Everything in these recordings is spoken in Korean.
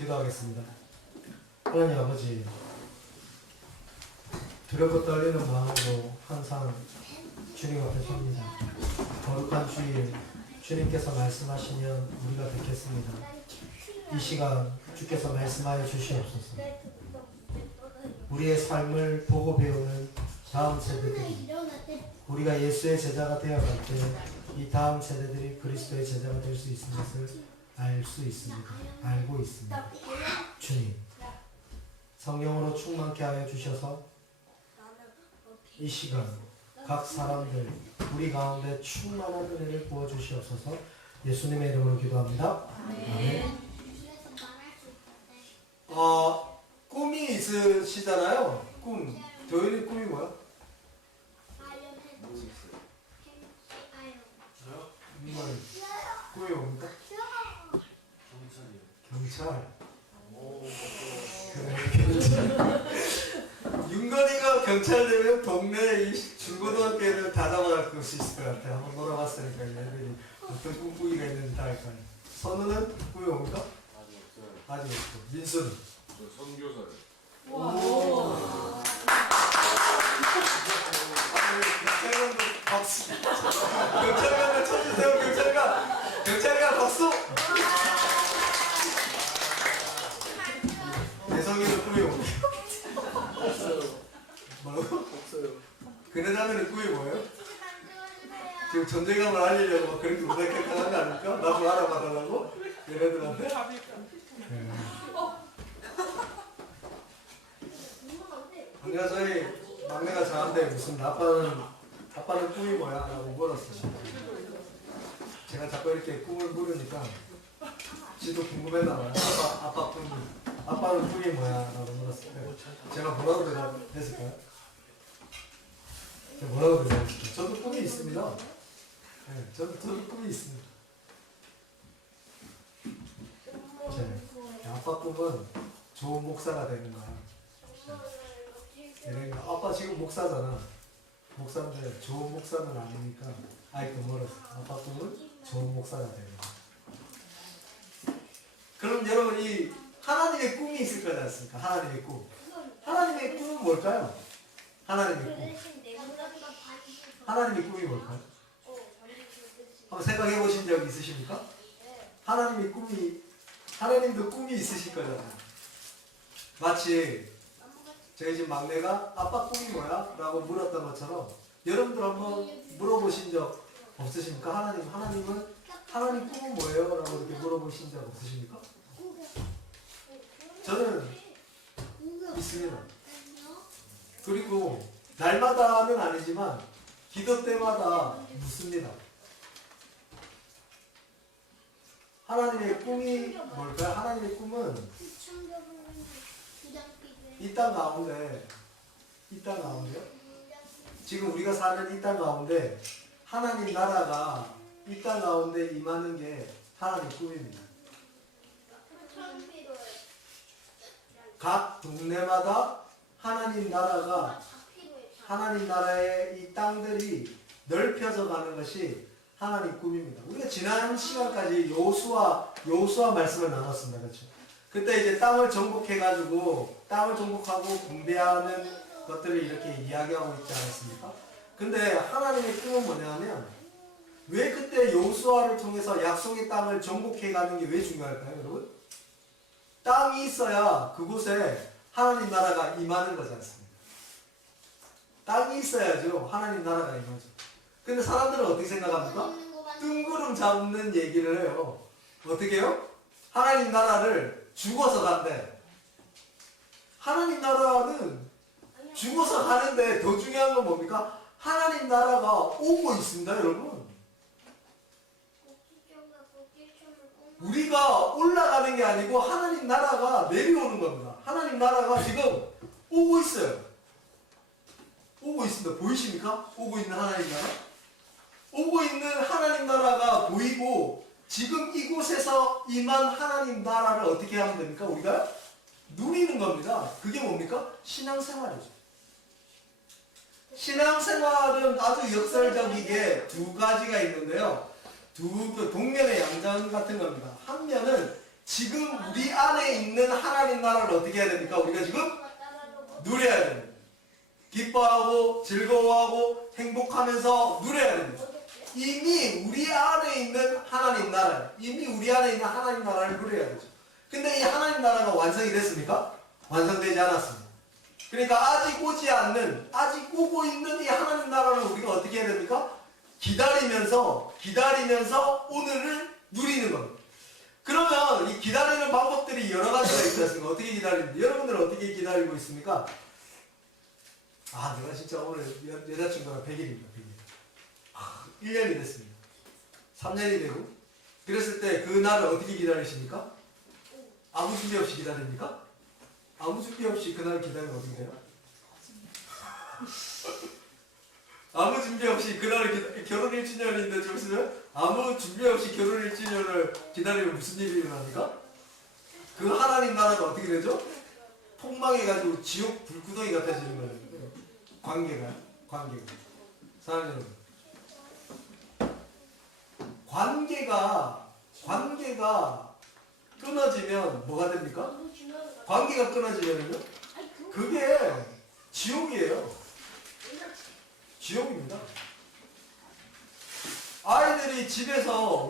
기도하겠습니다. 하나님 아버지, 두렵고 떨리는 마음으로 항상 주님 앞에 섭니다. 거룩한 주일, 주님께서 말씀하시면 우리가 듣겠습니다. 이 시간 주께서 말씀하여 주시옵소서. 우리의 삶을 보고 배우는 다음 세대들이, 우리가 예수의 제자가 되어갈 때 이 다음 세대들이 그리스도의 제자가 될 수 있는 것을 알 수 있습니다. 알고 있습니다. 주님, 성령으로 충만케 하여 주셔서 이 시간 각 사람들 우리 가운데 충만한 은혜를 부어 주시옵소서. 예수님의 이름으로 기도합니다. 아멘. 꿈이 있으시잖아요. 꿈. 도현이 꿈이 뭐야? 저요? 꿈이 뭡니까? 경찰. 윤건이가 경찰 되면 동네 이 중고등학교 애들 다 잡아갈 수 있을 것 같아. 한번 놀아봤으니까 애들이 어떤 꿈꾸기가 있는지 다 알 거 아니야. 선우는 꿈이 뭡니까? 아직 없어요. 아직 없고. 민수는? 저 선교사요. 오. 경찰관도 박수. 경찰관을 쳐주세요. 경찰관 박수. 대성이는 꿈이 뭡니까? 없어요. 뭐라고? 없어요. 그네자매는 꿈이 뭐예요? 지금 존재감을 알리려고 막 그렇게 무색한 거 아닙니까? 나도 알아봐달라고? 얘네들한테? 그러니까 저희 막내가 저한테 무슨 아빠는 꿈이 뭐야? 라고 물었어요. 제가 자꾸 이렇게 꿈을 물으니까 지도 궁금했나 봐요. 아빠는 꿈이 뭐야? 라고 물었어요. 제가 뭐라고 대답했을까요? 제가 뭐라고 대답했을까요? 저도 꿈이 있습니다. 네, 저도 꿈이 있습니다. 아빠 꿈은 좋은 목사가 되는 거야. 그러니까 아빠 지금 목사잖아. 목사인데 좋은 목사는 아니니까 아이고 멀었어. 아빠 꿈은 좋은 목사가 되는 거야. 그럼 여러분 이 하나님의 꿈이 있을 거지 않습니까? 하나님의 꿈. 하나님의 꿈은 뭘까요? 하나님의 꿈. 하나님의 꿈이 뭘까요? 한번 생각해 보신 적 있으십니까? 하나님의 꿈이, 하나님도 꿈이 있으실 거잖아요. 마치 저희 집 막내가 아빠 꿈이 뭐야? 라고 물었던 것처럼 여러분들 한번 물어보신 적 없으십니까? 하나님 꿈은 뭐예요? 라고 이렇게 물어보신 적 없으십니까? 저는 있습니다. 그리고 날마다는 아니지만 기도 때마다 묻습니다. 하나님의 꿈이 뭘까요? 하나님의 꿈은 이 땅 가운데 지금 우리가 사는 이 땅 가운데 하나님 나라가 이 땅 가운데 임하는 게 하나님 꿈입니다. 각 동네마다 하나님 나라의 이 땅들이 넓혀져 가는 것이 하나님 꿈입니다. 우리가 지난 시간까지 여호수아 말씀을 나눴습니다. 그렇죠? 그때 이제 땅을 정복해가지고 땅을 정복하고 분배하는 것들을 이렇게 이야기하고 있지 않았습니까? 근데 하나님의 꿈은 뭐냐면 왜 그때 여호수아를 통해서 약속의 땅을 정복해가는 게 왜 중요할까요, 여러분? 땅이 있어야 그곳에 하나님 나라가 임하는 거지 않습니까? 땅이 있어야죠. 하나님 나라가 임하죠. 근데 사람들은 어떻게 생각합니까? 뜬구름 잡는 얘기를 해요. 어떻게 해요? 하나님 나라를 죽어서 간대. 하나님 나라는 죽어서 가는데 더 중요한 건 뭡니까? 하나님 나라가 오고 있습니다, 여러분. 우리가 올라가는 게 아니고 하나님 나라가 내려오는 겁니다. 하나님 나라가 지금 오고 있어요. 오고 있습니다. 보이십니까? 오고 있는 하나님 나라? 오고 있는 하나님 나라가 보이고 지금 이곳에서 임한 하나님 나라를 어떻게 하면 됩니까? 우리가 누리는 겁니다. 그게 뭡니까? 신앙생활이죠. 신앙생활은 아주 역설적이게 두 가지가 있는데요. 두 동면의 양장 같은 겁니다. 한 면은 지금 우리 안에 있는 하나님 나라를 어떻게 해야 됩니까? 우리가 지금 누려야 됩니다. 기뻐하고 즐거워하고 행복하면서 누려야 됩니다. 이미 우리 안에 있는 하나님 나라, 이미 우리 안에 있는 하나님 나라를 누려야 되죠. 근데 이 하나님 나라가 완성이 됐습니까? 완성되지 않았습니다. 그러니까 아직 오지 않는, 아직 오고 있는 이 하나님 나라를 우리가 어떻게 해야 됩니까? 기다리면서 오늘을 누리는 겁니다. 그러면 이 기다리는 방법들이 여러 가지가 있지 않습니까? 어떻게 기다리는지. 여러분들은 어떻게 기다리고 있습니까? 아, 내가 진짜 오늘 여자친구랑 100일입니다. 100일. 1년이 됐습니다. 3년이 되고. 그랬을 때 그 날을 어떻게 기다리십니까? 아무 준비 없이 기다립니까? 아무 준비 없이 그날을 기다리면 어떻게 돼요? 아무 준비 없이 그날을 결혼 1주년인데 좀 있으면 아무 준비 없이 결혼 1주년을 기다리면 무슨 일이 일어납니까? 그 하나님 나라가 어떻게 되죠? 폭망해가지고 지옥 불구덩이 같아지는 거예요. 관계가. 사랑하는 여러분. 관계가 끊어지면 뭐가 됩니까? 관계가 끊어지면요? 그게 지옥이에요. 지옥입니다. 아이들이 집에서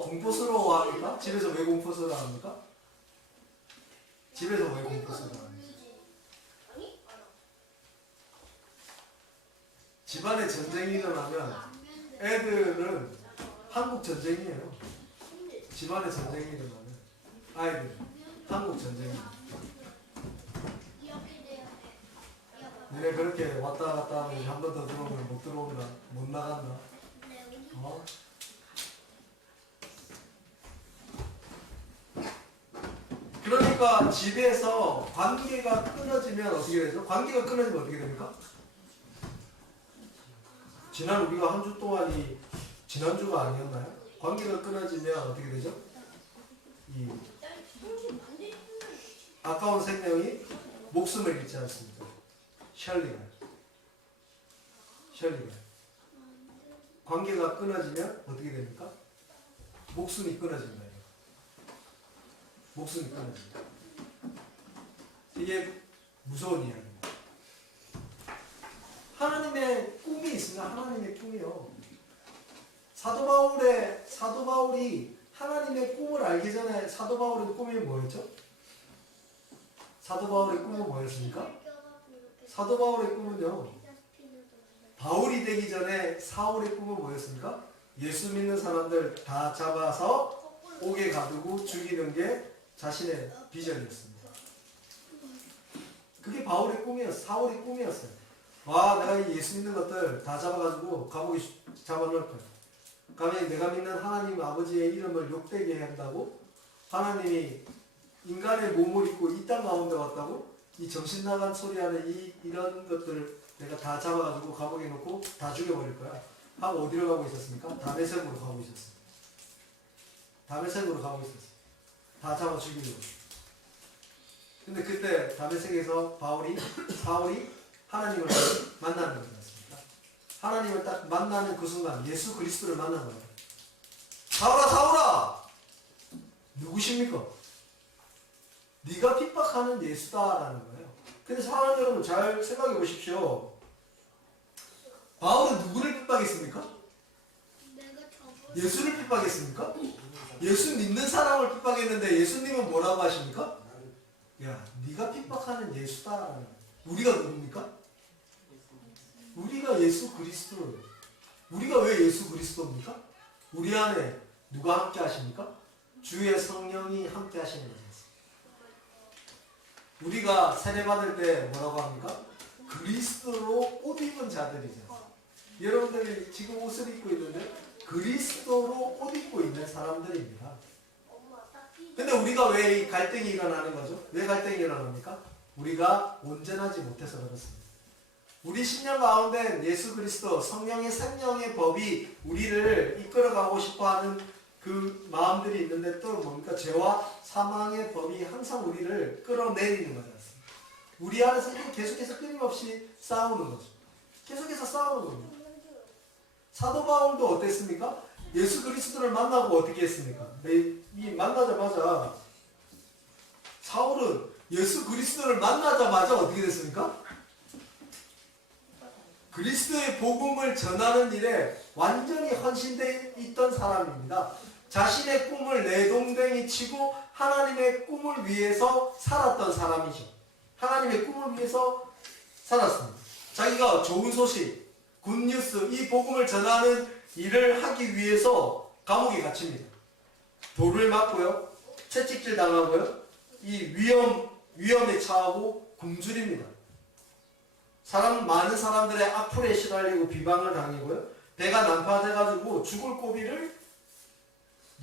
공포스러워합니까? 집에서 왜 공포스러워합니까? 집에서 왜 공포스러워합니까? 집안에 전쟁이 일어나면 애들은 한국 전쟁이에요. 집안에 전쟁이 일어나면 아이들 한국 전쟁이에요. 너네 그렇게 왔다 갔다 하면 한 번 더 들어오면 못 들어온다, 못 나간다. 어? 그러니까 집에서 관계가 끊어지면 어떻게 되죠? 관계가 끊어지면 어떻게 됩니까? 지난 우리가 한 주 동안이 지난주가 아니었나요? 관계가 끊어지면 어떻게 되죠? 이 아까운 생명이 목숨을 잃지 않습니다. 셜리가 관계가 끊어지면 어떻게 됩니까? 목숨이 끊어진다. 목숨이 끊어진다. 이게 무서운 이야기입니다. 하나님의 꿈이 있습니다. 하나님의 꿈이요. 사도 바울이 하나님의 꿈을 알기 전에 사도 바울의 꿈이 뭐였죠? 사도 바울의 꿈은 뭐였습니까? 사도 바울의 꿈은요. 바울이 되기 전에 사울의 꿈은 뭐였습니까? 예수 믿는 사람들 다 잡아서 옥에 가두고 죽이는 게 자신의 비전이었습니다. 그게 바울의 꿈이었어요. 사울의 꿈이었어요. 와, 내가 예수 믿는 것들 다 잡아가지고 감옥에 잡아놓을 거야. 그러면 내가 믿는 하나님 아버지의 이름을 욕되게 해야 한다고? 하나님이 인간의 몸을 입고 이 땅 가운데 왔다고? 이 정신 나간 소리 하는 이런 것들을 내가 다 잡아가지고 감옥에 놓고 다 죽여버릴 거야. 하고 어디로 가고 있었습니까? 다메섹으로 가고 있었어요. 다메섹으로 가고 있었어요. 다 잡아 죽이려고. 근데 그때 다메섹에서 사울이 하나님을 만나는 거였습니다. 하나님을 딱 만나는 그 순간 예수 그리스도를 만난 거예요. 사울아! 누구십니까? 네가 핍박하는 예수다라는 거예요. 근데 사랑하는 여러분 잘 생각해 보십시오. 바울은 누구를 핍박했습니까? 예수를 핍박했습니까? 예수 믿는 사람을 핍박했는데 예수님은 뭐라고 하십니까? 야, 네가 핍박하는 예수다라는 거예요. 우리가 누굽니까? 우리가 예수 그리스도예요. 우리가 왜 예수 그리스도입니까? 우리 안에 누가 함께 하십니까? 주의 성령이 함께 하시는 거죠. 우리가 세례받을 때 뭐라고 합니까? 그리스도로 옷 입은 자들이죠. 여러분들이 지금 옷을 입고 있는데 그리스도로 옷 입고 있는 사람들입니다. 근데 우리가 왜 이 갈등이 일어나는 거죠? 왜 갈등이 일어납니까? 우리가 온전하지 못해서 그렇습니다. 우리 신령 가운데 예수 그리스도 성령의 생명의 법이 우리를 이끌어가고 싶어하는 그 마음들이 있는데 또 뭡니까? 죄와 사망의 법이 항상 우리를 끌어내리는 거지 않습니까? 우리 안에서 계속해서 끊임없이 싸우는 거죠. 계속해서 싸우는 겁니다. 사도 바울도 어땠습니까? 예수 그리스도를 만나고 어떻게 했습니까? 이 만나자마자 사울은 예수 그리스도를 만나자마자 어떻게 됐습니까? 그리스도의 복음을 전하는 일에 완전히 헌신되어 있던 사람입니다. 자신의 꿈을 내동댕이 치고 하나님의 꿈을 위해서 살았던 사람이죠. 하나님의 꿈을 위해서 살았습니다. 자기가 좋은 소식, 굿뉴스, 이 복음을 전하는 일을 하기 위해서 감옥에 갇힙니다. 돌을 맞고요, 채찍질 당하고요, 이 위험에 처하고 굶주립니다. 많은 사람들의 악플에 시달리고 비방을 당하고요, 배가 난파돼가지고 죽을 고비를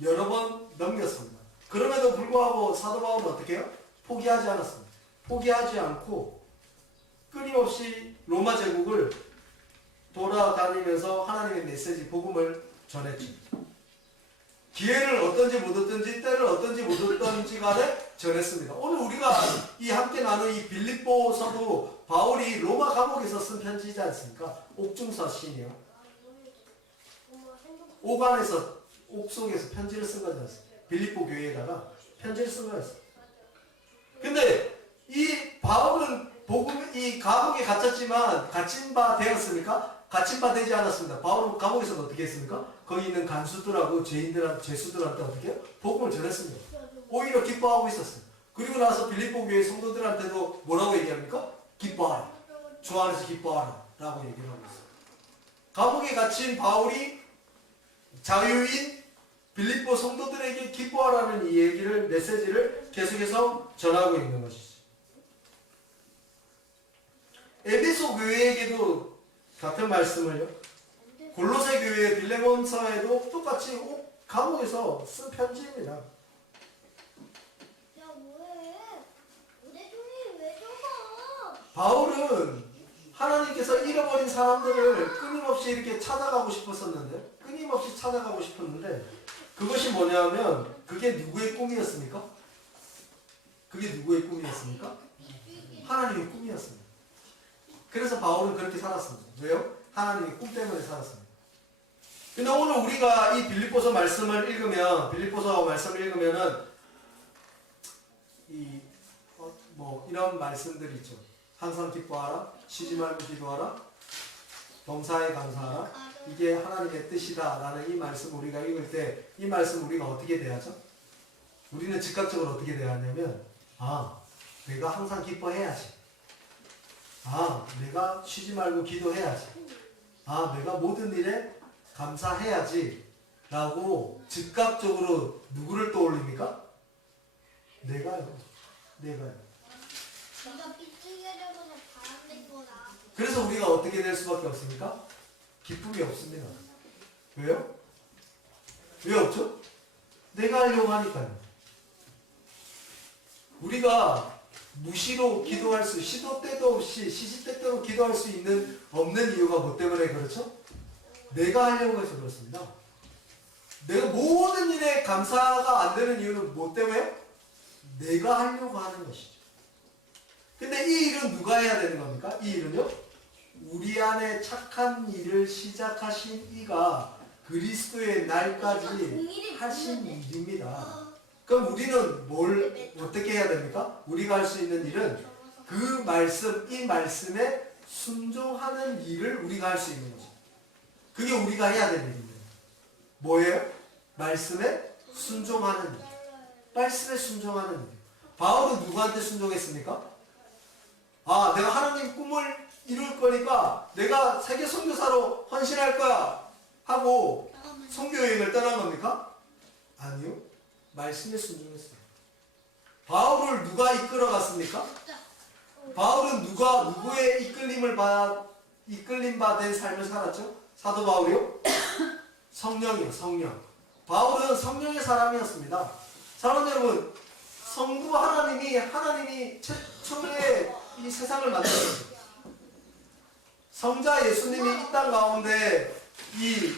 여러 번 넘겼습니다. 그럼에도 불구하고 사도 바울은 어떻게 해요? 포기하지 않았습니다. 포기하지 않고 끊임없이 로마 제국을 돌아다니면서 하나님의 메시지, 복음을 전했죠. 기회를 어떤지 못 얻든지 때를 어떤지 못 얻든지 간에 전했습니다. 오늘 우리가 이 함께 나눈 이 빌립보서도 바울이 로마 감옥에서 쓴 편지지 않습니까? 옥중서 시인이요. 옥속에서 편지를 쓴 거지 않습니까? 빌립보 교회에다가 편지를 쓴 거였어요. 근데 이 바울은 이 감옥에 갇혔지만 갇힌 바 되었습니까? 갇힌 바 되지 않았습니다. 바울은 감옥에서 어떻게 했습니까? 거기 있는 간수들하고 죄수들한테 어떻게 해요? 복음을 전했습니다. 오히려 기뻐하고 있었어요. 그리고 나서 빌립보 교회 성도들한테도 뭐라고 얘기합니까? 기뻐하라. 주 안에서 기뻐하라. 라고 얘기를 하고 있어요. 감옥에 갇힌 바울이 자유인 빌립보 성도들에게 기뻐하라는 이 얘기를, 메시지를 계속해서 전하고 있는 것이죠. 에베소 교회에게도 같은 말씀을요, 골로새 교회 빌레몬서에도 똑같이 감옥에서 쓴 편지입니다. 야, 뭐해? 내 종이 왜 적어? 바울은 하나님께서 잃어버린 사람들을 끊임없이 이렇게 찾아가고 싶었는데 그것이 뭐냐면 그게 누구의 꿈이었습니까? 하나님의 꿈이었습니다. 그래서 바울은 그렇게 살았습니다. 왜요? 하나님의 꿈 때문에 살았습니다. 근데 오늘 우리가 이 빌립보서 말씀을 읽으면은 이런 말씀들이 있죠. 항상 기뻐하라, 쉬지 말고 기도하라, 범사에 감사하라. 이게 하나님의 뜻이다라는 이 말씀 우리가 읽을 때 이 말씀 우리가 어떻게 대하죠? 우리는 즉각적으로 어떻게 대하냐면, 내가 항상 기뻐해야지. 내가 쉬지 말고 기도해야지. 내가 모든 일에 감사해야지. 라고 즉각적으로 누구를 떠올립니까? 내가요. 네가 삐뚤게 되고서 바람된 거다. 그래서 우리가 어떻게 될 수밖에 없습니까? 기쁨이 없습니다. 왜요? 왜 없죠? 내가 하려고 하니까요. 우리가 무시로 기도할 시도 때도 없이 시시때때로 기도할 수 없는 이유가 뭐 때문에 그렇죠? 내가 하려고 해서 그렇습니다. 내가 모든 일에 감사가 안 되는 이유는 뭐 때문에? 내가 하려고 하는 것이죠. 근데 이 일은 누가 해야 되는 겁니까? 이 일은요? 우리 안에 착한 일을 시작하신 이가 그리스도의 날까지 하신 일입니다. 그럼 우리는 어떻게 해야 됩니까? 우리가 할 수 있는 일은 이 말씀에 순종하는 일을 우리가 할 수 있는 거죠. 그게 우리가 해야 될 일입니다. 뭐예요? 말씀에 순종하는 일. 말씀에 순종하는 일. 바울은 누구한테 순종했습니까? 내가 하나님 꿈을 이룰 거니까 내가 세계 선교사로 헌신할 거야 하고 선교여행을 떠난 겁니까? 아니요. 말씀에 순종했어요. 바울을 누가 이끌어갔습니까? 바울은 누구의 이끌림 받은 삶을 살았죠? 사도 바울이요? 성령이요, 성령. 바울은 성령의 사람이었습니다. 사랑하는 여러분, 성부 하나님이 최초에 이 세상을 만들었습니다. 성자 예수님이 이 땅 가운데 이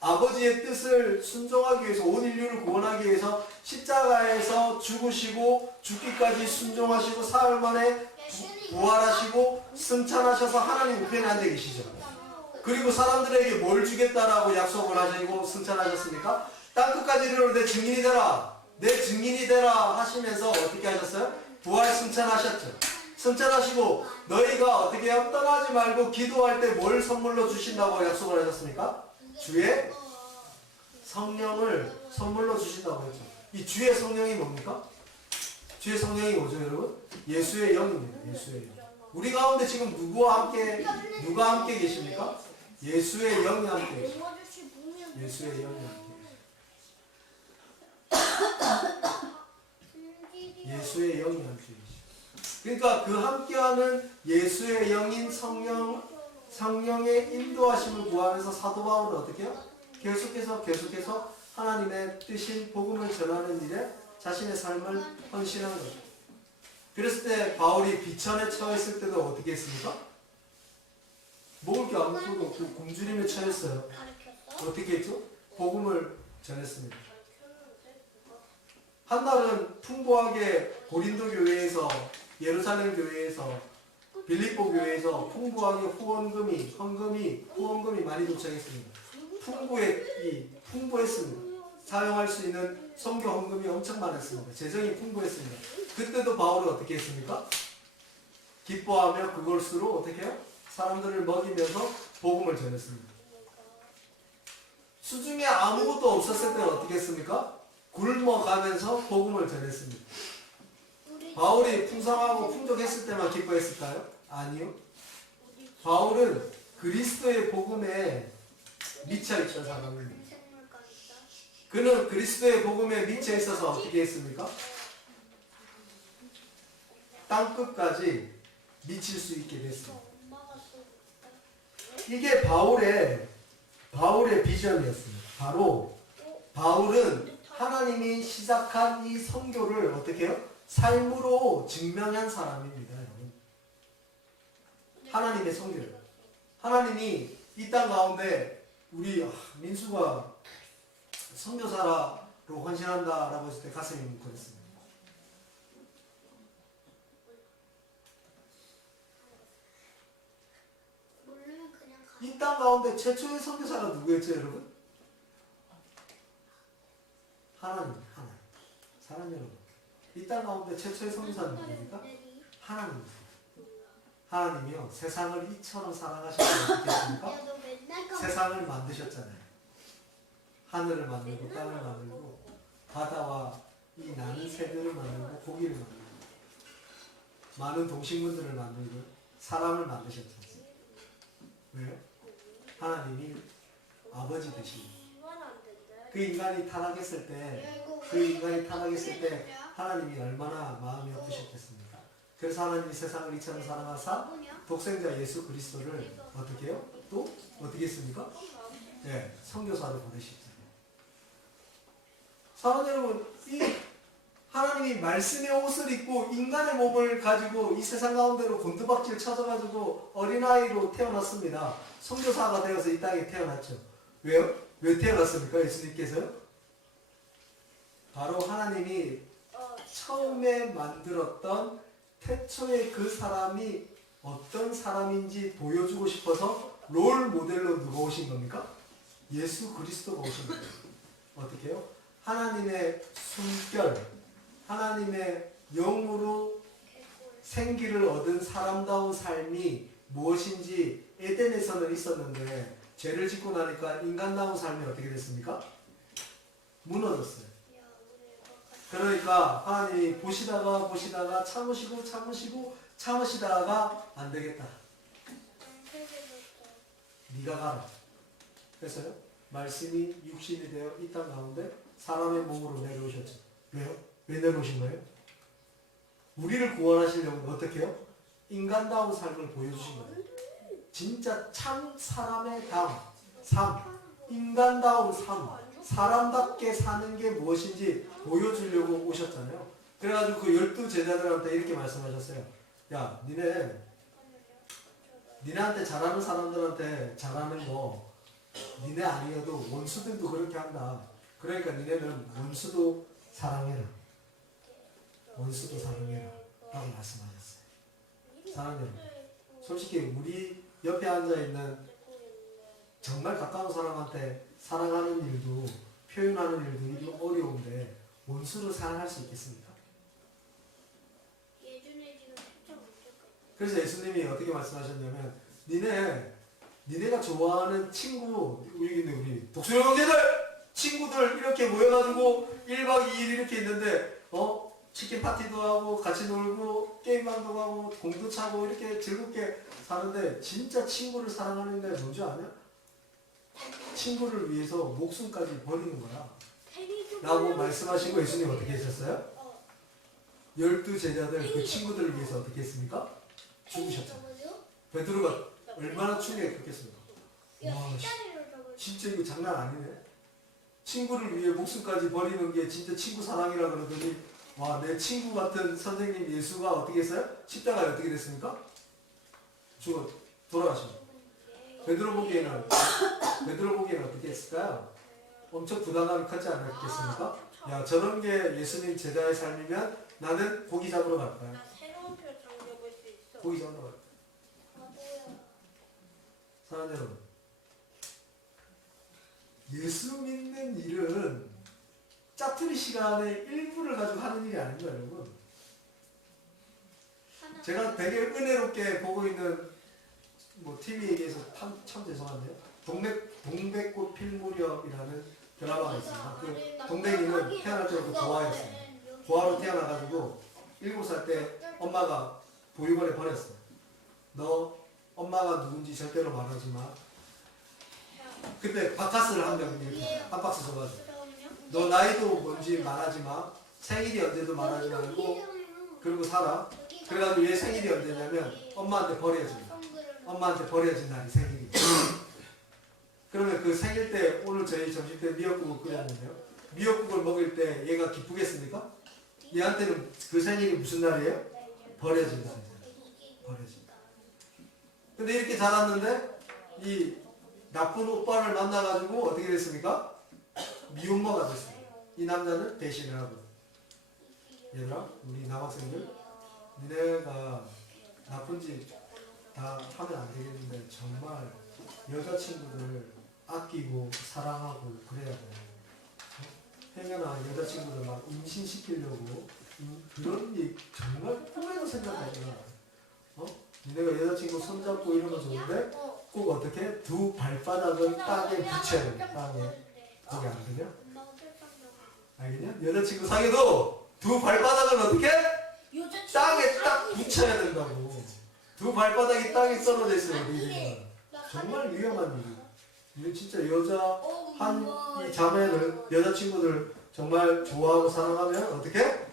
아버지의 뜻을 순종하기 위해서, 온 인류를 구원하기 위해서 십자가에서 죽으시고 죽기까지 순종하시고 사흘 만에 부활하시고 승천하셔서 하나님 우편에 앉아 계시죠. 그리고 사람들에게 뭘 주겠다라고 약속을 하시고 승천하셨습니까? 땅끝까지 이르러 내 증인이 되라. 내 증인이 되라 하시면서 어떻게 하셨어요? 부활 승천하셨죠. 승천하시고 너희가 어떻게 해요? 떠나지 말고 기도할 때 뭘 선물로 주신다고 약속을 하셨습니까? 주의 성령을 선물로 주신다고 했죠. 이 주의 성령이 뭡니까? 주의 성령이 뭐죠, 여러분? 예수의 영입니다. 예수의 영. 우리 가운데 지금 누가 함께 계십니까? 예수의 영이 함께 계십니다. 예수의 영이 함께 계십니다. 예수의 영이 함께 계십니다. 그러니까 그 함께하는 예수의 영인 성령의 인도하심을 구하면서 사도 바울은 어떻게 해요? 계속해서 하나님의 뜻인 복음을 전하는 일에 자신의 삶을 헌신한 거죠. 그랬을 때 바울이 비천에 처했을 때도 어떻게 했습니까? 먹을 게 아무것도 없고 굶주림에 처했어요. 어떻게 했죠? 복음을 전했습니다. 한 날은 풍부하게 고린도 교회에서, 예루살렘 교회에서, 빌립보 교회에서 풍부하게 후원금이 많이 도착했습니다. 풍부했습니다. 사용할 수 있는 선교 헌금이 엄청 많았습니다. 재정이 풍부했습니다. 그때도 바울은 어떻게 했습니까? 기뻐하며 그것으로 어떻게 해요? 사람들을 먹이면서 복음을 전했습니다. 수중에 아무것도 없었을 때는 어떻게 했습니까? 굶어가면서 복음을 전했습니다. 바울이 풍성하고 풍족했을 때만 기뻐했을까요? 아니요. 바울은 그리스도의 복음에 미쳐있던 사람입니다. 그는 그리스도의 복음에 미쳐 있어서 어떻게 했습니까? 땅끝까지 미칠 수 있게 됐습니다. 이게 바울의 비전이었습니다. 바로 바울은 하나님이 시작한 이 선교를 어떻게 해요? 삶으로 증명한 사람입니다. 여러분. 하나님의 선교를. 하나님이 이 땅 가운데 우리 민수가 선교사로 헌신한다라고 했을 때 가슴이 뭉클했습니다. 이 땅 가운데 최초의 선교사가 누구였죠, 여러분? 하나님. 사람 여러분. 이 땅 가운데 최초의 선교사는 누구입니까? 하나님입니다. 하나님이요, 세상을 이처럼 사랑하시고 어떻게 했습니까? 세상을 만드셨잖아요. 하늘을 만들고 땅을 만들고 바다와 이 나는 새들을 만들고 고기를 만들고 많은 동식물들을 만들고 사람을 만드셨죠. 왜요? 하나님이 아버지 되시고 그 인간이 타락했을 때 하나님이 얼마나 마음이 아프셨겠습니까? 그래서 하나님이 세상을 이처럼 사랑하사 독생자 예수 그리스도를 어떻게 해요? 또 어떻게 했습니까? 네, 선교사로 보내셨죠. 사랑하는 여러분, 이 하나님이 말씀의 옷을 입고 인간의 몸을 가지고 이 세상 가운데로 곤두박질 쳐져가지고 어린아이로 태어났습니다. 선교사가 되어서 이 땅에 태어났죠. 왜요? 왜 태어났습니까? 예수님께서요? 바로 하나님이 처음에 만들었던 태초의 그 사람이 어떤 사람인지 보여주고 싶어서 롤 모델로 누가 오신 겁니까? 예수 그리스도가 오신 거예요. 어떻게 해요? 하나님의 숨결, 하나님의 영으로 생기를 얻은 사람다운 삶이 무엇인지 에덴에서는 있었는데 죄를 짓고 나니까 인간다운 삶이 어떻게 됐습니까? 무너졌어요. 그러니까 하나님이 보시다가 참으시다가 안 되겠다. 네가 가라. 그래서요, 말씀이 육신이 되어 이 땅 가운데 사람의 몸으로 내려오셨죠. 왜요? 왜 내려오신 거예요? 우리를 구원하시려고 어떻게 해요? 인간다운 삶을 보여주신 거예요. 진짜 참 사람의 삶, 인간다운 삶, 사람답게 사는 게 무엇인지 보여주려고 오셨잖아요. 그래가지고 그 12 제자들한테 이렇게 말씀하셨어요. 야, 니네한테 잘하는 사람들한테 잘하는 거 니네 아니어도 원수들도 그렇게 한다. 그러니까 니네는 원수도 사랑해라. 라고 말씀하셨어요. 사랑해라. 솔직히 우리 옆에 앉아있는 정말 가까운 사람한테 사랑하는 일도 표현하는 일도 이게 어려운데 원수를 사랑할 수 있겠습니까? 예준이 지금 진짜 못했고. 그래서 예수님이 어떻게 말씀하셨냐면 니네가 좋아하는 친구 우리 독수리 형제들 친구들 이렇게 모여가지고 1박 2일 이렇게 있는데 치킨 파티도 하고 같이 놀고 게임방도 가고 공도 차고 이렇게 즐겁게 사는데 진짜 친구를 사랑하는 게 뭔지 아냐? 친구를 위해서 목숨까지 버리는 거야 라고 말씀하시고 예수님 어떻게 하셨어요? 12제자들 그 친구들을 위해서 어떻게 했습니까? 죽으셨죠. 베드로가 얼마나 충격이 컸겠습니까? 와, 진짜 이거 장난 아니네. 친구를 위해 목숨까지 버리는 게 진짜 친구 사랑이라 그러더니 와, 내 친구 같은 선생님 예수가 어떻게 했어요? 십자가에 어떻게 됐습니까? 돌아가십니다. 베드로 보기에는 어떻게 했을까요? 엄청 부담감이 컸지 않았겠습니까? 야, 저런 게 예수님 제자의 삶이면 나는 고기 잡으러 갈 거야. 나 새로운 표정 적을 수 있어. 고기 잡으러 갈 거야. 사랑하는 여러분, 예수 믿는 일은 짜투리 시간의 일부를 가지고 하는 일이 아닙니다, 여러분. 제가 되게 은혜롭게 보고 있는 TV 얘기해서 참 죄송한데요. 동백꽃 필 무렵이라는 드라마가 있습니다. 그 동백이는 태어날 때부터 고아였어요. 고아로 태어나가지고 7살 때 엄마가 보육원에 버렸어요. 너 엄마가 누군지 절대로 말하지 마. 그때 바카스를 한 박스 줘가지고 너 나이도 뭔지 말하지 마. 생일이 언제도 말하지 말고 그러고 살아. 그래가지고 얘 생일이 언제냐면 엄마한테 버려진 날이 생일이. 그러면 그 생일 때 오늘 저희 점심 때 미역국을 끓였는데요. 미역국을 먹을 때 얘가 기쁘겠습니까? 얘한테는 그 생일이 무슨 날이에요? 버려진 날이에요. 버려진 날. 근데 이렇게 자랐는데 이 나쁜 오빠를 만나가지고 어떻게 됐습니까? 미혼모가 됐어요. 이 남자는 배신을 하고. 얘들아, 우리 남학생들, 니네가 나쁜 짓 다 하면 안 되겠는데 정말 여자친구들 아끼고 사랑하고 그래야 돼. 행여나 여자친구들 막 임신시키려고 그런 일 정말 꿈에도 생각하지 마. 니네가 여자친구 손잡고 이러면 좋은데 꼭 어떻게 두 발바닥을 땅에 붙여야 돼. 땅에. 거기 안 되냐? 알겠냐? 여자친구 사귀어도 두 발바닥을 어떻게? 땅에 딱 붙여야 된다고. 두 발바닥이 땅에 떨어져 있어요. 우리가. 정말 위험한 일이에요. 이거 진짜 여자 이 자매를 여자친구들 정말 좋아하고 사랑하면 어떻게?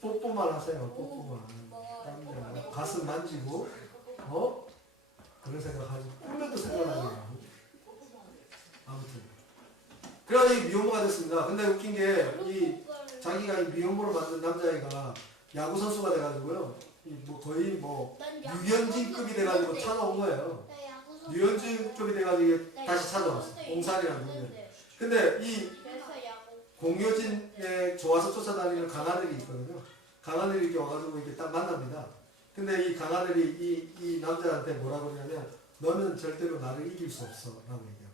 뽀뽀만 하세요. 뽀뽀만. 가슴 만지고 그런 생각하지. 꿈에도 생각하지 말고. 아무튼 그래가지고 미혼모가 됐습니다. 근데 웃긴 게 이 자기가 이 미혼모를 만든 남자애가 야구 선수가 돼가지고요. 거의 류현진급이 돼가지고 찾아온 거예요. 류현진급이 돼가지고 다시 찾아왔어. 옹살이라는 분들. 근데 이 공효진에 좋아서 쫓아다니는 강아들이 있거든요. 강아들이 이렇게 와가지고 이렇게 딱 만납니다. 근데 이 강아들이 이 남자한테 뭐라고 그러냐면 너는 절대로 나를 이길 수 없어 라고 얘기해요.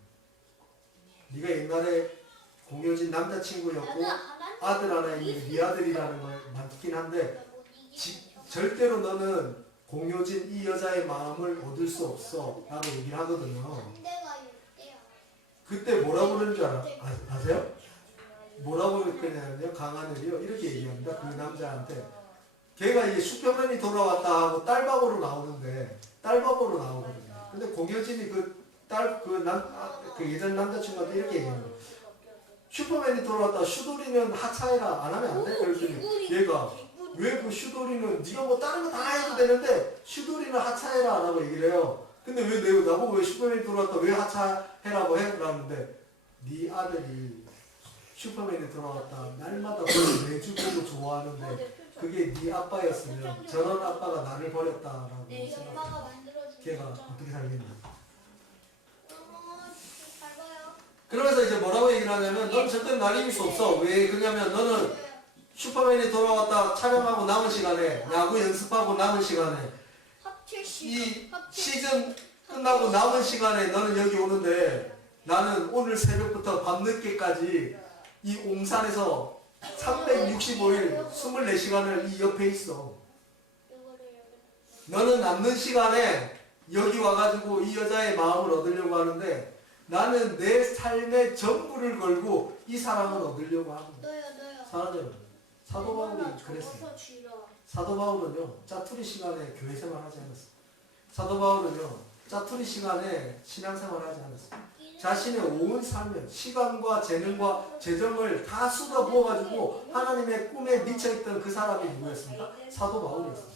네가 옛날에 공효진 남자친구였고 아들 하나 있는 네 아들이라는 걸 맞긴 한데 절대로 너는 공효진 이 여자의 마음을 얻을 수 없어 라고 얘기를 하거든요. 그때 뭐라고 그러는 줄 아세요? 뭐라고 그랬냐면요. 강하늘이요 이렇게 얘기합니다. 그 남자한테 걔가 이제 슈퍼맨이 돌아왔다 하고 딸바보로 나오는데 딸바보로 나오거든요. 근데 공효진이 그 예전 남자친구한테 이렇게 얘기합니다. 슈퍼맨이 돌아왔다 슈돌이는 하차해라 안 하면 안 돼? 그랬더니 얘가 왜 그 슈돌이는 네가 뭐 다른 거 다 해도 되는데 슈돌이는 하차해라 안 하고 얘기를 해요. 근데 왜 나보고 왜 슈퍼맨이 돌아왔다 왜 하차해라고 해? 라는데 네 아들이 슈퍼맨이 돌아왔다 날마다 매주 보고 좋아하는데 그게 네 아빠였으면 저런 아빠가 나를 버렸다라고 생각해. 걔가 어떻게 살겠냐. 그러면서 이제 뭐라고 얘기를 하냐면 넌 절대 날 이길 수 없어. 왜 그러냐면 너는 슈퍼맨이 돌아왔다 촬영하고 남은 시간에 야구 연습하고 남은 시간에 이 시즌 끝나고 남은 시간에 너는 여기 오는데 나는 오늘 새벽부터 밤늦게까지 이 옹산에서 365일 24시간을 이 옆에 있어. 너는 남는 시간에 여기 와가지고 이 여자의 마음을 얻으려고 하는데 나는 내 삶의 전부를 걸고 이 사랑을 얻으려고 하는 거야. 너요. 사랑해요. 사도 바울이 그랬어요. 사도 바울은요 짜투리 시간에 교회 생활하지 않았어요. 사도 바울은요 짜투리 시간에 신앙생활하지 않았어요. 자신의 온 삶을 시간과 재능과 재정을 다 쏟아부어가지고 하나님의 꿈에 미쳐있던 그 사람이 누구였습니까? 사도 바울이었어요.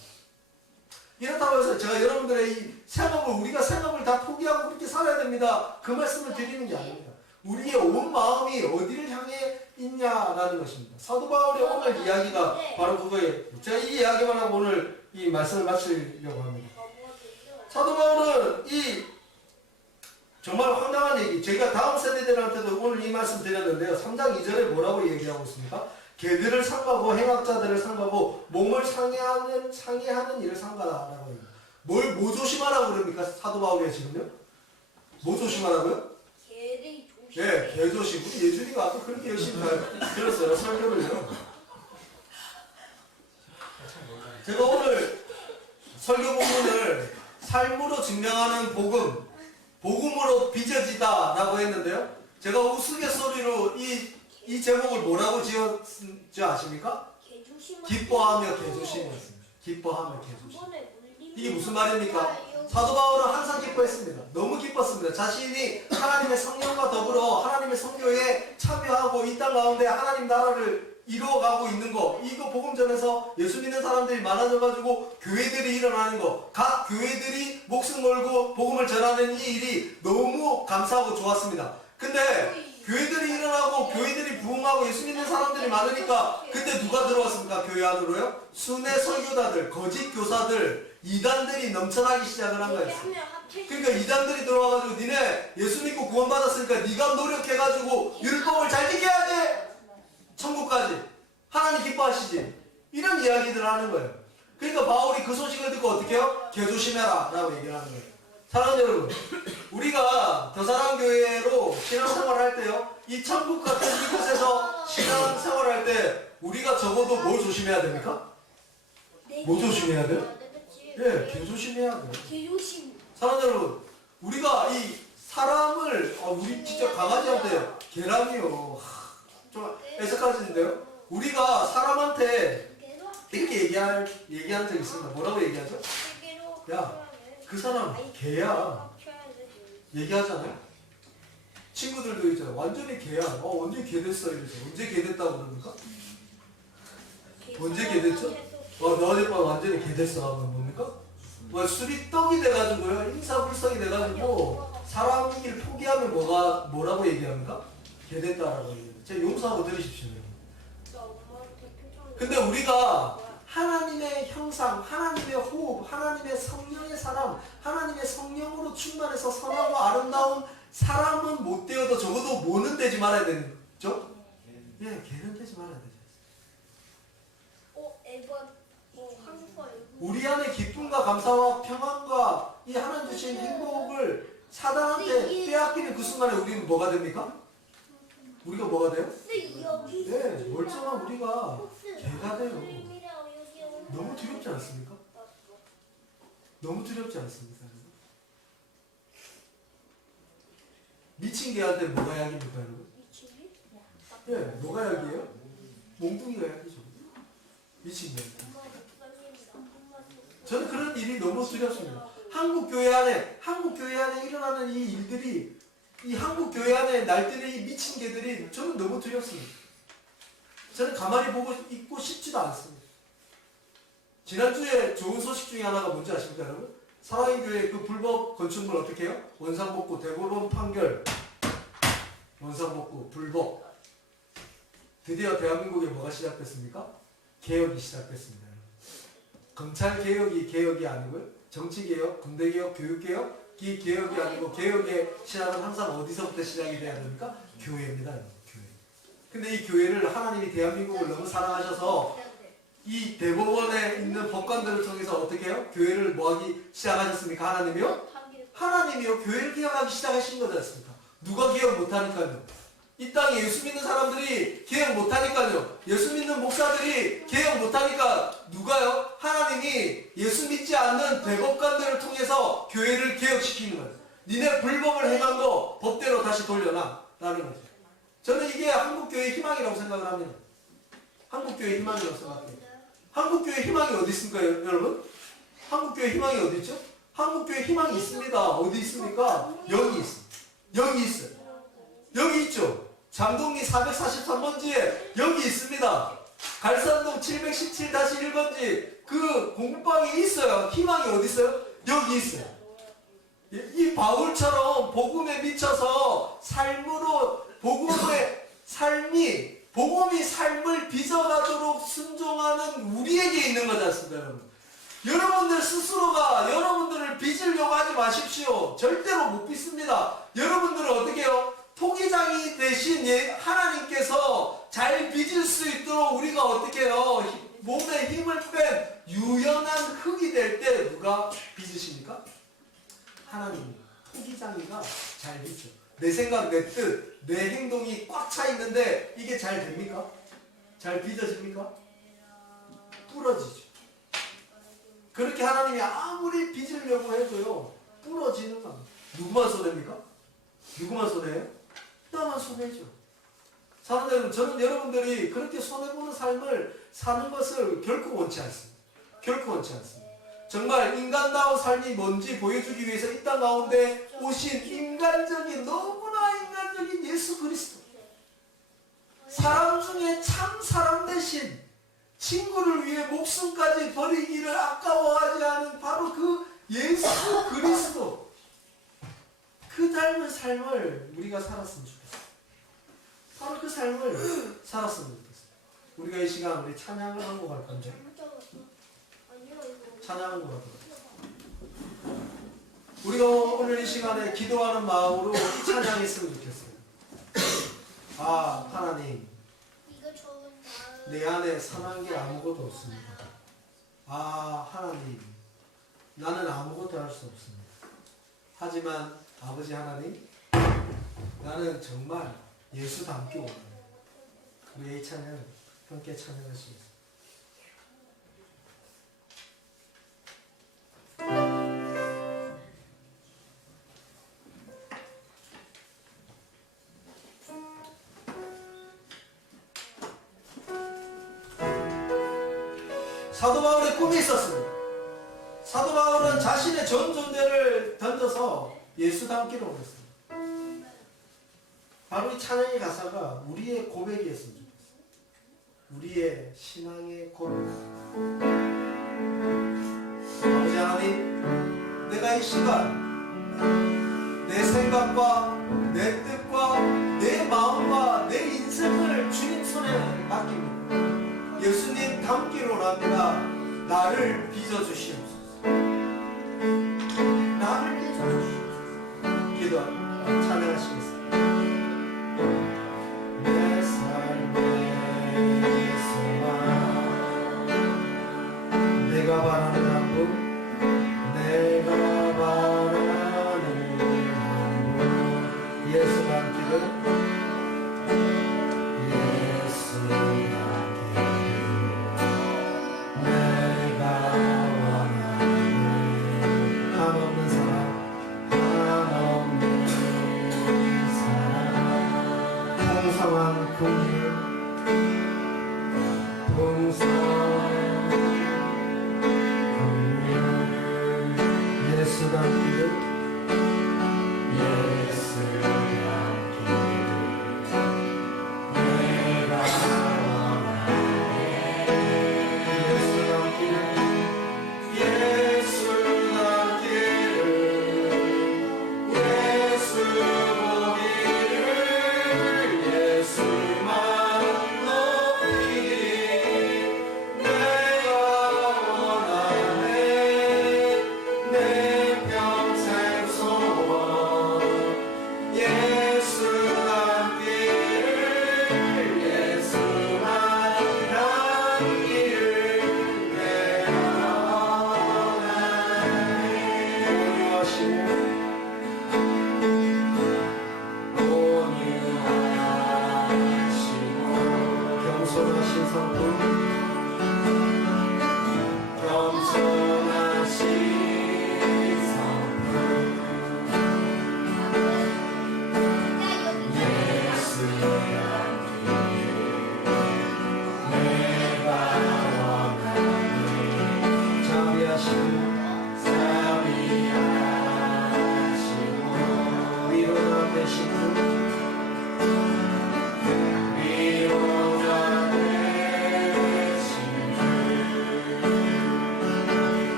이렇다고 해서 제가 여러분들의 이 생업을 우리가 생업을 다 포기하고 그렇게 살아야 됩니다. 그 말씀을 드리는 게 아닙니다. 우리의 온 마음이 어디를 향해 있냐라는 것입니다. 사도 바울의 오늘 이야기가 바로 그거예요. 제가 이 이야기만 하고 오늘 이 말씀을 마치려고 합니다. 사도 바울은 이 정말 황당한 얘기, 저희가 다음 세대들한테도 오늘 이 말씀 드렸는데요. 3장 2절에 뭐라고 얘기하고 있습니까? 개들을 삼가고 행악자들을 삼가고 몸을 상해하는 일을 삼가라라고 합니다. 뭐 조심하라고 그럽니까? 사도 바울이 지금요? 뭐 조심하라고요? 개들이 조심. 예, 개조심. 우리 예준이가 아까 그렇게 열심히 잘 들었어요. 설교를요. 제가 오늘 설교 본문을 삶으로 증명하는 복음으로 빚어지다 라고 했는데요. 제가 우스갯소리로 이 제목을 뭐라고 지었지 아십니까? 기뻐하며 개조심이었습니다. 기뻐하며 개조심. 이게 무슨 말입니까? 사도 바울은 항상 기뻐했습니다. 너무 기뻤습니다. 자신이 하나님의 성령과 더불어 하나님의 선교에 참여하고 이 땅 가운데 하나님 나라를 이루어가고 있는 거, 이거 복음전에서 예수 믿는 사람들이 많아져가지고 교회들이 일어나는 거, 각 교회들이 목숨 걸고 복음을 전하는 이 일이 너무 감사하고 좋았습니다. 근데 교회들이 일어나고 교회들이 부흥하고 예수 믿는 사람들이 많으니까 그때 누가 들어왔습니까? 교회 안으로요? 순회 설교자들, 거짓 교사들, 이단들이 넘쳐나기 시작을 한 거였어요. 그러니까 이단들이 들어와가지고 니네 예수 믿고 구원받았으니까 네가 노력해가지고 율법을 잘 지켜야 돼! 천국까지 하나님 기뻐하시지, 이런 이야기들을 하는 거예요. 그러니까 바울이 그 소식을 듣고 어떻게 해요? 개조심해라 라고 얘기를 하는 거예요. 사랑하는 여러분, 우리가 더사랑교회로 신앙생활을 할 때요, 이 천국 같은 이곳에서 신앙생활을 할 때 우리가 적어도 뭘 조심해야 됩니까? 뭐 조심해야 돼요? 예, 개조심해야 돼요. 개조심. 사랑하는 여러분, 우리가 이 사람을 우리 진짜 강아지한테 계란이요, 좀 애석하시는데요. 우리가 사람한테 이렇게 얘기한 적 있습니다. 뭐라고 얘기하죠? 야, 그 사람 개야. 얘기하잖아요. 친구들도 있잖아요. 완전히 개야. 언제 개 됐어? 이러죠. 언제 개 됐다고 그럽니까? 언제 개 됐죠? 너 어젯밤 완전히 개 됐어. 하면 뭡니까? 술이 떡이 돼가지고요. 인사불성이 돼가지고 사람일 포기하면 뭐라고 얘기합니까? 개 됐다라고 얘기합니다. 제가 용서하고 들으십시오. 근데 우리가 하나님의 형상, 하나님의 호흡, 하나님의 성령의 사람, 하나님의 성령으로 충만해서 선하고 아름다운 사람은 못 되어도 적어도 뭐는 되지 말아야 되죠? 예, 개는 되지 말아야 되죠. 우리 안에 기쁨과 감사와 평안과 이 하나님 주신 행복을 사단한테 빼앗기는 그 순간에 우리는 뭐가 됩니까? 우리가 뭐가 돼요? 네, 멀쩡한 우리가 개가 돼요. 너무 두렵지 않습니까? 너무 두렵지 않습니까? 미친 개한테 뭐가 약입니까, 여러분? 예, 뭐가 약이에요? 몽둥이가 약이죠. 미친 개한테. 저는 그런 일이 너무 두렵습니다. 한국 교회 안에 일어나는 이 일들이, 이 한국 교회 안에 날뛰는 이 미친 개들이 저는 너무 두렵습니다. 저는 가만히 보고 있고 싶지도 않습니다. 지난주에 좋은 소식 중에 하나가 뭔지 아십니까, 여러분? 사랑의 교회 그 불법 건축물 어떻게 해요? 원상복구, 대법원 판결, 원상복구, 불법. 드디어 대한민국에 뭐가 시작됐습니까? 개혁이 시작됐습니다. 검찰개혁이 아니고요. 정치개혁, 군대개혁, 교육개혁이 개혁이 아니고 개혁의 시작은 항상 어디서부터 시작이 돼야 됩니까? 교회입니다. 교회. 근데 이 교회를 하나님이 대한민국을 너무 사랑하셔서 이 대법원에 있는 법관들을 통해서 어떻게 해요? 교회를 뭐하기 시작하셨습니까? 하나님이요? 하나님이요 교회를 개혁하기 시작하신 거지 않습니까? 누가 개혁 못하니까요. 이 땅에 예수 믿는 사람들이 개혁 못하니까요. 예수 믿는 목사들이 개혁 못하니까 누가요? 하나님이 예수 믿지 않는 대법관들을 통해서 교회를 개혁시키는 거예요. 니네 불법을 행한 거 법대로 다시 돌려놔 라는 거죠. 저는 이게 한국교회의 희망이라고 생각을 합니다. 한국교회의 희망이라고 생각해요. 한국교회의 희망이 어디 있습니까 여러분? 한국교회의 희망이 어디 있죠? 한국교회의 희망이 있습니다. 어디 있습니까? 여기 있어요. 여기 있어요. 여기 있죠. 장동리 443번지에 여기 있습니다. 갈산동 717-1번지 그 공방이 있어요. 희망이 어디 있어요? 여기 있어요. 이 바울처럼 복음에 미쳐서 삶으로 복음의 삶이 복음이 삶을 빚어가도록 순종하는 우리에게 있는 거지 않습니까 여러분? 여러분들 스스로가 여러분들을 빚으려고 하지 마십시오. 절대로 못 빚습니다. 여러분들은 어떻게 해요? 토기장이 대신 하나님께서 잘 빚을 수 있도록 우리가 어떻게 해요? 몸에 힘을 뺀 유연한 흙이 될 때 누가 빚으십니까? 하나님. 토기장이가 잘 빚죠. 내 생각, 내 뜻, 내 행동이 꽉 차 있는데 이게 잘 됩니까? 잘 빚어집니까? 부러지죠. 그렇게 하나님이 아무리 빚으려고 해도요 부러지는 겁니다. 누구만 손해입니까? 누구만 손해예요? 나만 손해죠. 사는 여러분, 저는 여러분들이 그렇게 손해보는 삶을 사는 것을 결코 원치 않습니다. 결코 원치 않습니다. 정말 인간다운 삶이 뭔지 보여주기 위해서 이 땅 가운데 오신 인간적인 너무나 인간적인 예수 그리스도, 사람 중에 참 사람 대신 친구를 위해 목숨까지 버리기를 아까워하지 않은 바로 그 예수 그리스도, 그 닮은 삶을 우리가 살았으면 좋겠어요. 바로 그 삶을 살았으면 좋겠어요. 우리가 이 시간 우리 찬양을 하고 갈 건데 찬양을 하고 갈 건데 우리가 오늘 이 시간에 기도하는 마음으로 이 찬양했으면 좋겠어요. 아 하나님, 내 안에 상한 게 아무것도 없습니다. 아 하나님, 나는 아무것도 할 수 없습니다. 하지만 아버지 하나님, 나는 정말 예수 닮기 원합니다. 우리 이 찬양 함께 찬양하시겠습니다. 사도 바울의 꿈이 있었습니다. 사도 바울은 자신의 전 존재를 던져서 예수 닮기를 원했습니다. 바로 이 찬양의 가사가 우리의 고백이었으면 좋겠어요. 우리의 신앙의 고백. 아버지 하나님, 내가 이 시간 내 생각과 내 뜻과 내 마음과 내 인생을 주님 손에 맡깁니다. 예수님 닮기로 합니다. 나를 빚어주시옵소서. 나를 빚어주시옵소서. 기도합니다. 찬양하시겠습니다. 내 삶의 소망, 내가 바라는 한국, 내가 바라는 한국, 예수 닮기를 내가 원하는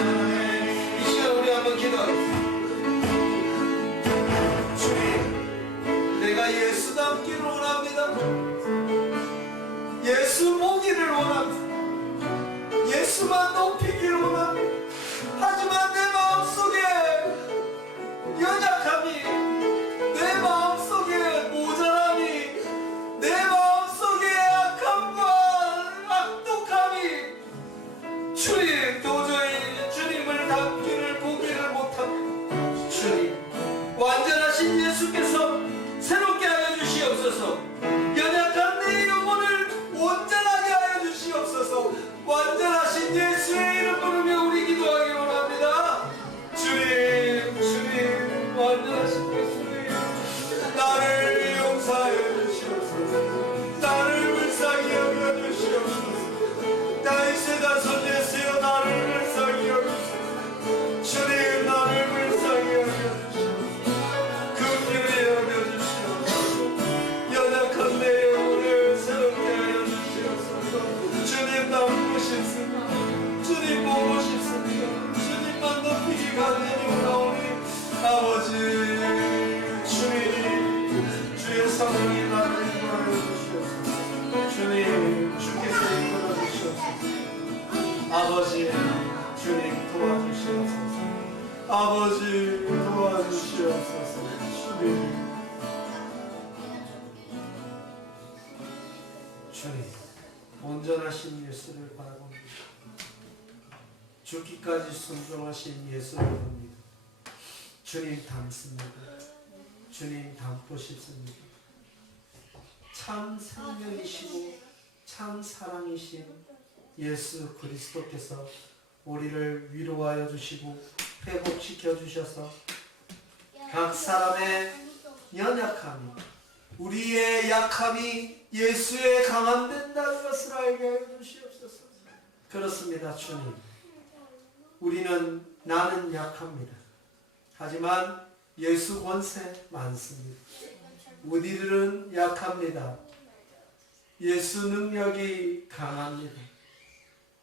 이 시간 우리 한번 기도하겠습니다. 주님, 내가 예수 닮기를 원합니다. 예수 보기를 원합니다. 예수만 높이기를 원합니다. 하지만 내 마음속에 연약함이, 내 마음속에 모자람이, 내 마음속에 악함과 악독함이 주님 도저히 주님을 닮기를 보기를 못합니다. 주님 완전하신 예수께서 새롭게 하여 주시옵소서. 연약한 내 영혼을 온전하게 하여 주시옵소서. 완전하신 예수의 이름 부르며 우리 기도하기 원합니다. 주님, 주님, 완전하신 예수의 이름, 나를 용서하여 주시옵소서. 나를 불쌍히 여겨 주시옵소서. 다윗의 자손 예수여, 나를 불쌍히 여겨 주시옵소서. 주님, 나를 불쌍히 여겨 주시옵소서. 긍휼히 여겨 주시옵소서. 연약한 내 영혼을 새롭게 하여 주시옵소서. 주님 닮고 싶습니다. 주님 보고 싶습니다. 주님만 높이기 간절히오나오니 아버지, 주님 주의 성령이 나를 인도하여 주시옵소서. 주님 주께서 이끌어 주시옵소서. 아버지, 주님 도와주시옵소서. 아버지 도와주시옵소서. 주님, 온전하신 예수를 바라봅니다. 죽기까지 순종하신 예수를 봅니다. 주님 닮습니다. 주님 닮고 싶습니다. 참 생명이시고 참 사랑이신 예수 그리스도께서 우리를 위로하여 주시고 회복시켜 주셔서 각 사람의 연약함이, 우리의 약함이 예수의 강함 된다는 것을 알게 하여 주시옵소서. 그렇습니다. 주님, 나는 약합니다. 하지만 예수 권세 많습니다. 우리들은 약합니다. 예수 능력이 강합니다.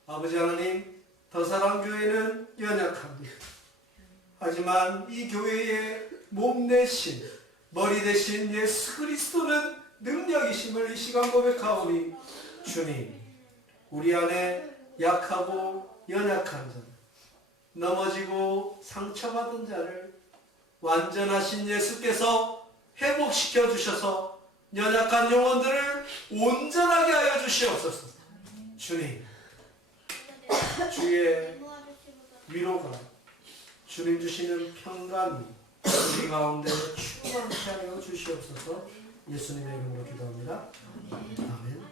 아버지 하나님, 더사랑교회는 연약합니다. 하지만 이 교회의 몸 대신, 머리 대신 예수 그리스도는 능력이심을 이 시간 고백하오니 주님, 우리 안에 약하고 연약한 자, 넘어지고 상처받은 자를 완전하신 예수께서 회복시켜 주셔서 연약한 영혼들을 온전하게 하여 주시옵소서. 주님, 주의 위로가, 주님 주시는 평강이 우리 가운데 충만케 하여 주시옵소서. 예수님의 이름으로 기도합니다. 아멘.